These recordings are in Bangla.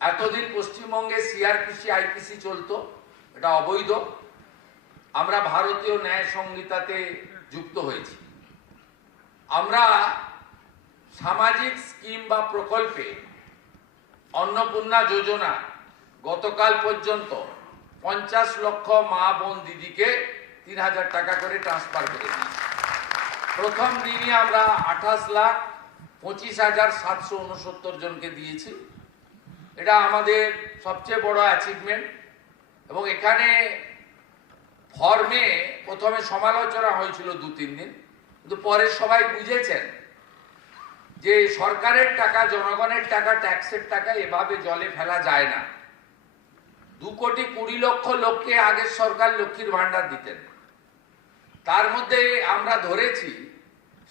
এতদিন পশ্চিমবঙ্গে সিআরপিসি আইপিসি চলতো, এটা অবৈধ। আমরা ভারতীয় ন্যায় সংহিতাতে যুক্ত হয়েছি। আমরা সামাজিক স্কিম বা প্রকল্পে অন্নপূর্ণা যোজনা গতকাল পর্যন্ত 50 লক্ষ মা বোন দিদিকে 3000 টাকা করে ট্রান্সফার করে দিয়েছি। প্রথম দিনই আমরা 28,25,769 জনকে দিয়েছি। এটা আমাদের সবচেয়ে বড় অ্যাচিভমেন্ট। এবং এখানে ফর্মে প্রথমে সমালোচনা হয়েছিল 2-3 দিন, কিন্তু পরে সবাই বুঝেছেন যে সরকারের টাকা, জনগণের টাকা, ট্যাক্সের টাকা এভাবে জলে ফেলা যায় না। 2,20,00,000 লোককে আগের সরকার লক্ষ্মীর ভান্ডার দিতেন। তার মধ্যে আমরা ধরেছি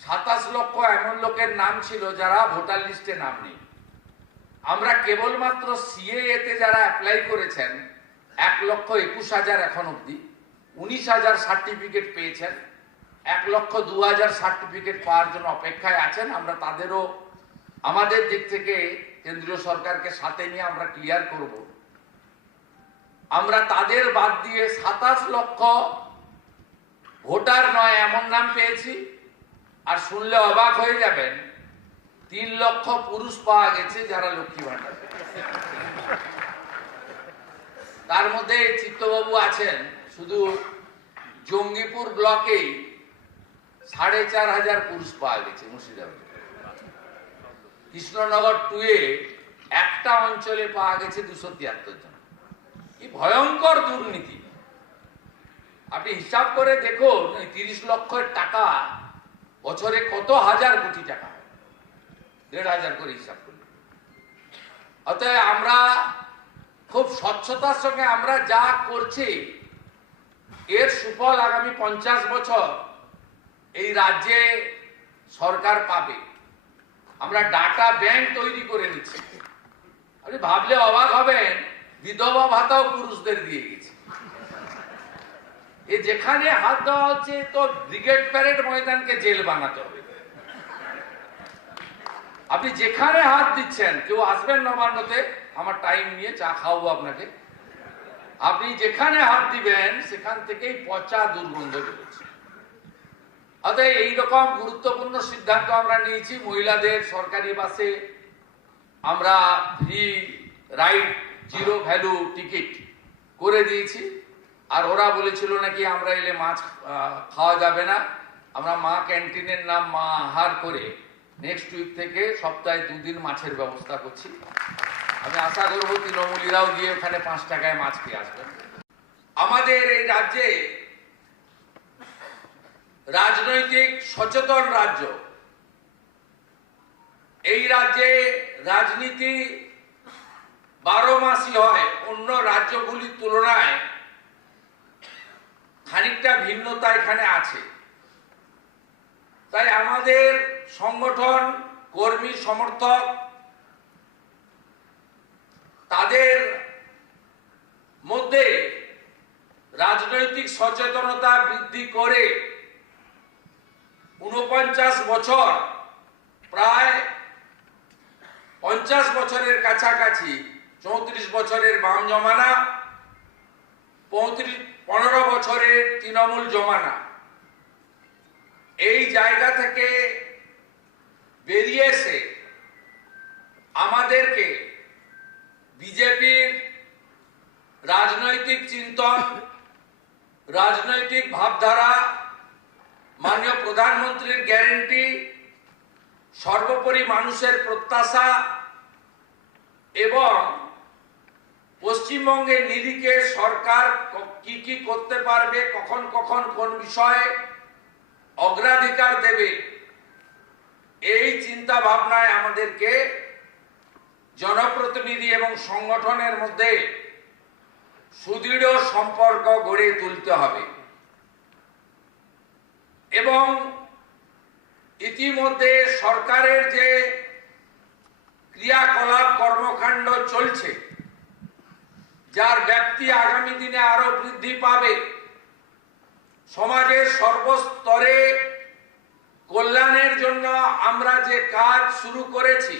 27 লক্ষ এমন লোকের নাম ছিল যারা ভোটার লিস্টে নাম নেই। আমরা কেবলমাত্র সিএএতে যারা অ্যাপ্লাই করেছেন 1,21,000 এখন অব্দি, 19,000 সার্টিফিকেট পেয়েছেন, 1,02,000 সার্টিফিকেট পাওয়ার জন্য অপেক্ষায় আছেন। আমরা তাদেরও আমাদের দিক থেকে কেন্দ্রীয় সরকারকে সাথে নিয়ে আমরা ক্লিয়ার করব। আমরা তাদের বাদ দিয়ে 27 লক্ষ ভোটার নয় এমন নাম পেয়েছি। আর শুনলে অবাক হয়ে যাবেন, 3 লক্ষ পুরুষ পাওয়া গেছে যারা লক্ষ্মী ভান্ডার পেয়েছে। তার মধ্যে চিত্তবাবু আছেন। শুধু জঙ্গিপুর ব্লকেই 4,500 পুরুষ পাওয়া গেছে মুর্শিদাবাদে। কৃষ্ণনগর 2 এ একটা অঞ্চলে পাওয়া গেছে 273 জন। কি ভয়ঙ্কর দুর্নীতি! আপনি হিসাব করে দেখুন, 30 লক্ষের টাকা বছরে কত হাজার কোটি টাকা, 1,500 করে হিসাব করি। অতএব আমরা খুব স্বচ্ছতার সঙ্গে আমরা যা করছি, এর সুফল আগামী 50 বছর এই রাজ্যে সরকার পাবে। আমরা ডাটা ব্যাংক তৈরি করে নিচ্ছি। আপনি ভাবলে অবাক হবেন, বিধবা ভাতাও পুরুষদের দিয়ে গেছে। যেখানে হাত দেওয়া হচ্ছে তো ব্রিগেড প্যারেড ময়দানকে জেল বানাতে হবে। আপনি যেখানে হাত দিচ্ছেন, কেউ আসবেন নবান্নতে, আমার টাইম নিয়ে চা খাওয়াবো আপনাকে, আপনি যেখানে হাত দিবেন সেখান থেকেই পচা দুর্গন্ধ বেরোচ্ছে। অতএব এইরকম গুরুত্বপূর্ণ সিদ্ধান্ত আমরা নিয়েছি। মহিলাদের সরকারি বাসে আমরা ফ্রি রাইড, 0 ভ্যালু টিকিট করে দিয়েছি। আর ওরা বলেছিল নাকি আমরা এলে মাছ খাওয়া যাবে না। আমরা মা ক্যান্টিনের নাম মা আহার করে নেক্সট উইক থেকে সপ্তাহে 2 দিন মাছের ব্যবস্থা করছি। আমি আশা করবো তৃণমূলীরাও গিয়ে ওখানে 5 টাকায় মাছ খেয়ে আসবেন। আমাদের এই রাজ্যে রাজনৈতিক সচেতন রাজ্য। এই রাজ্যে রাজনীতি 12 মাসই হয়। অন্য রাজ্যগুলির তুলনায় খানিকটা ভিন্নতা এখানে আছে। তাই আমাদের সংগঠন, কর্মী, সমর্থক, তাদের মধ্যে রাজনৈতিক সচেতনতা বৃদ্ধি করে 49 বছর, প্রায় 50 বছরের কাছাকাছি, 34 বছরের বাম জমানা, 15 বছরের তৃণমূল জমানা, এই জায়গা থেকে বেরিয়ে এসে আমাদেরকে বিজেপির রাজনৈতিক চিন্তন, রাজনৈতিক ভাবধারা, মাননীয় প্রধানমন্ত্রীর গ্যারান্টি, সর্বোপরি মানুষের প্রত্যাশা এবং পশ্চিমবঙ্গের নিরিখে সরকার কি কি করতে পারবে, কখন কখন কোন বিষয়ে অগ্রাধিকার দেবে, এই চিন্তা ভাবনায় আমাদেরকে জনপ্রতিনিধি এবং সংগঠনের মধ্যে সুদৃঢ় সম্পর্ক গড়ে তুলতে হবে। এবং ইতিমধ্যে সরকারের যে ক্রিয়াকলাপ, কর্মকাণ্ড চলছে, যার ব্যাপ্তি আগামী দিনে আরো বৃদ্ধি পাবে, সমাজের সর্বস্তরে কল্যাণের জন্য আমরা যে কাজ শুরু করেছি,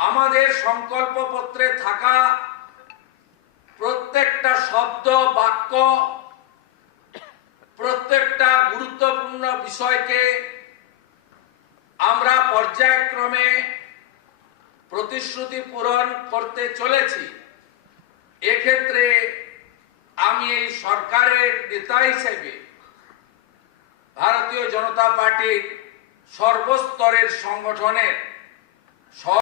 আমাদের সংকল্পপত্রে থাকা প্রত্যেকটা শব্দ বাক্য, প্রত্যেকটা গুরুত্বপূর্ণ বিষয়কে আমরা পর্যায়ক্রমে প্রতিশ্রুতি পূরণ করতে চলেছি। এক্ষেত্রে আমি এই সরকারের নেতা হিসেবে ভারতীয় জনতা পার্টির সর্বস্তরের সংগঠনের